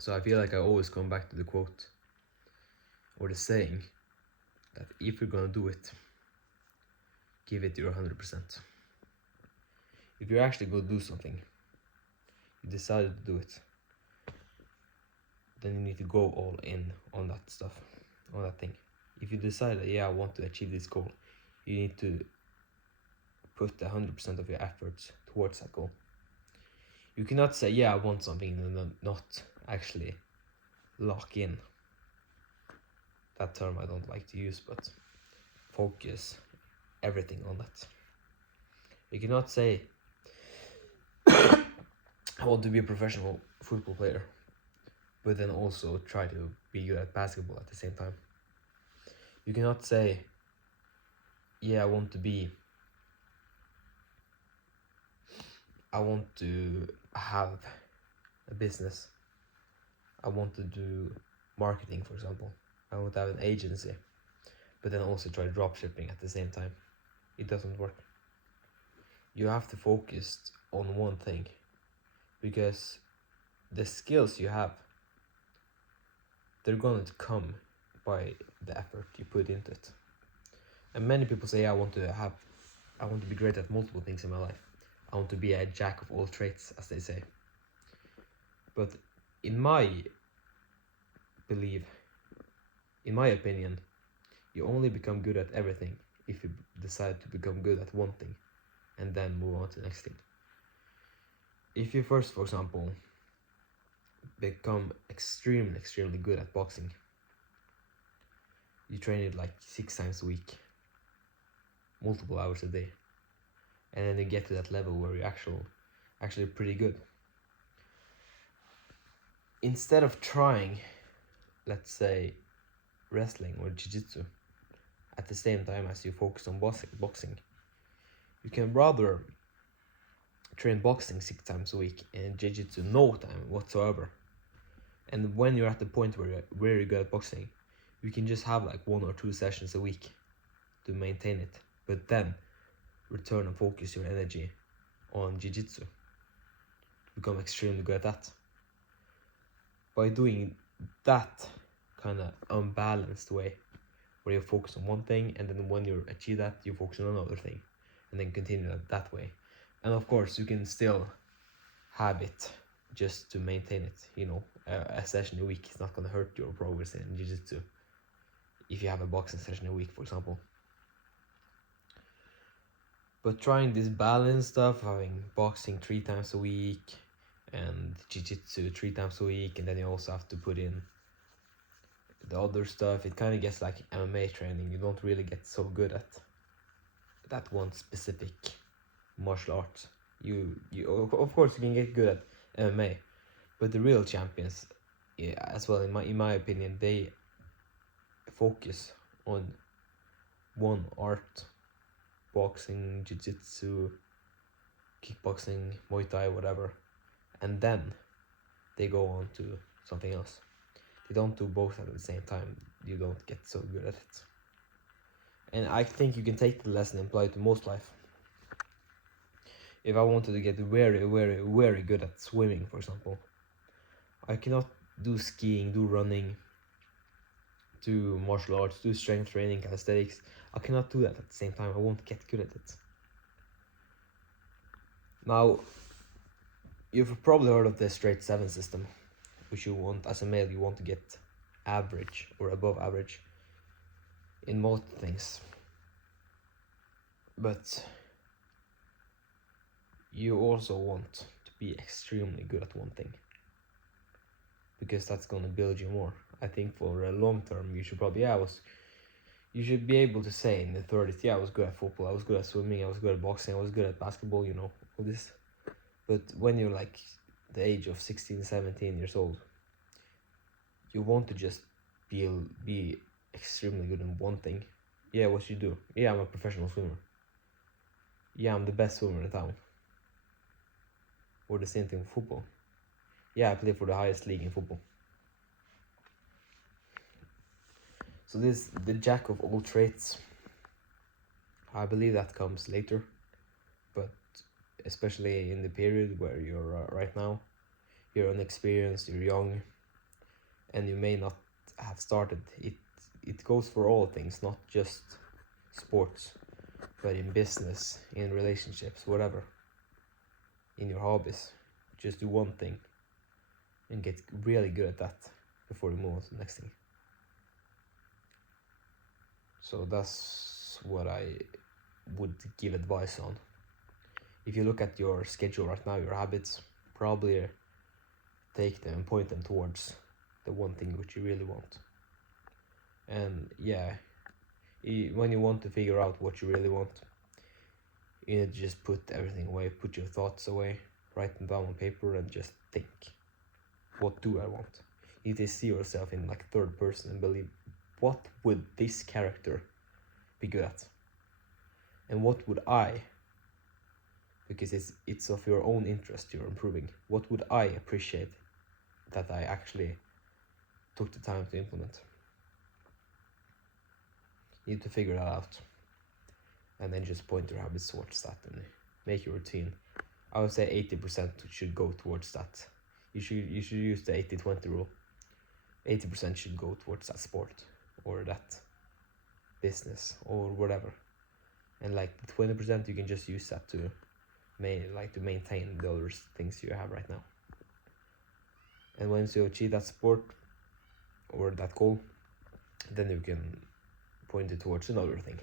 So I feel like I always come back to the quote or the saying that if you're gonna do it, give it your 100%. If you're actually gonna do something, you decided to do it, then you need to go all in on that stuff, on that thing. If you decide that, yeah, I want to achieve this goal, you need to put 100% of your efforts towards that goal. You cannot say, yeah, I want something, and then not actually lock in. That term I don't like to use, but focus everything on that. You cannot say, I want to be a professional football player, but then also try to be good at basketball at the same time. You cannot say, yeah, I want to have a business. I want to do marketing, for example. I want to have an agency, but then also try drop shipping at the same time. It doesn't work. You have to focus on one thing, because the skills you have, they're going to come by the effort you put into it. And many people say, I want to be great at multiple things in my life. I want to be a jack of all trades, as they say. But in my opinion, you only become good at everything if you decide to become good at one thing and then move on to the next thing. If you first, for example, become extremely good at boxing, you train it like 6 times a week, multiple hours a day, and then you get to that level where you're actually pretty good. Instead of trying, let's say, wrestling or jiu-jitsu at the same time as you focus on boxing, you can rather train boxing 6 times a week and jiu-jitsu no time whatsoever. And when you're at the point where you're very good at boxing, you can just have like 1 or 2 sessions a week to maintain it, but then return and focus your energy on jiu-jitsu. Become extremely good at that. By doing that kind of unbalanced way, where you focus on one thing, and then when you achieve that, you focus on another thing, and then continue that way. And of course, you can still have it just to maintain it. A session a week is not going to hurt your progress in jiu-jitsu if you have a boxing session a week, for example. But trying this balance stuff, having boxing 3 times a week and jiu-jitsu 3 times a week, and then you also have to put in the other stuff, it kind of gets like MMA training. You don't really get so good at that one specific martial art. You of course you can get good at MMA, but the real champions, yeah, as well, in my opinion, they focus on one art: boxing, jiu-jitsu, kickboxing, Muay Thai, whatever, and then they go on to something else. They don't do both at the same time. You don't get so good at it. And I think you can take the lesson and apply it to most life. If I wanted to get very good at swimming, for example, I cannot do skiing, do running, do martial arts, do strength training, calisthenics. I cannot do that at the same time. I won't get good at it. Now, you've probably heard of the straight 7 system, which you want, as a male, you want to get average or above average in most things. But you also want to be extremely good at one thing, because that's going to build you more. I think for a long term, you should probably, you should be able to say in the 30s, I was good at football, I was good at swimming, I was good at boxing, I was good at basketball, all this. But when you're like the age of 16, 17 years old, you want to just be extremely good in one thing. Yeah, what you do? Yeah, I'm a professional swimmer. Yeah, I'm the best swimmer in town. Or the same thing with football. Yeah, I play for the highest league in football. So the jack of all trades, I believe that comes later, but especially in the period where you're right now, you're inexperienced, you're young, and you may not have started it. It goes for all things, not just sports, but in business, in relationships, whatever, in your hobbies. Just do one thing and get really good at that before you move on to the next thing. So that's what I would give advice on. If you look at your schedule right now, your habits, probably take them and point them towards the one thing which you really want. And yeah, when you want to figure out what you really want, you need to just put everything away, put your thoughts away, write them down on paper, and just think, what do I want? You need to see yourself in like third person and believe, what would this character be good at? And what would I, because it's of your own interest you're improving, what would I appreciate that I actually took the time to implement? You need to figure that out, and then just point your habits towards that and make your routine. I would say 80% should go towards that. You should use the 80-20 rule. 80% should go towards that sport or that business or whatever, and like the 20% you can just use that to maintain the other things you have right now. And once you achieve that sport or that goal, then you can point it towards another thing.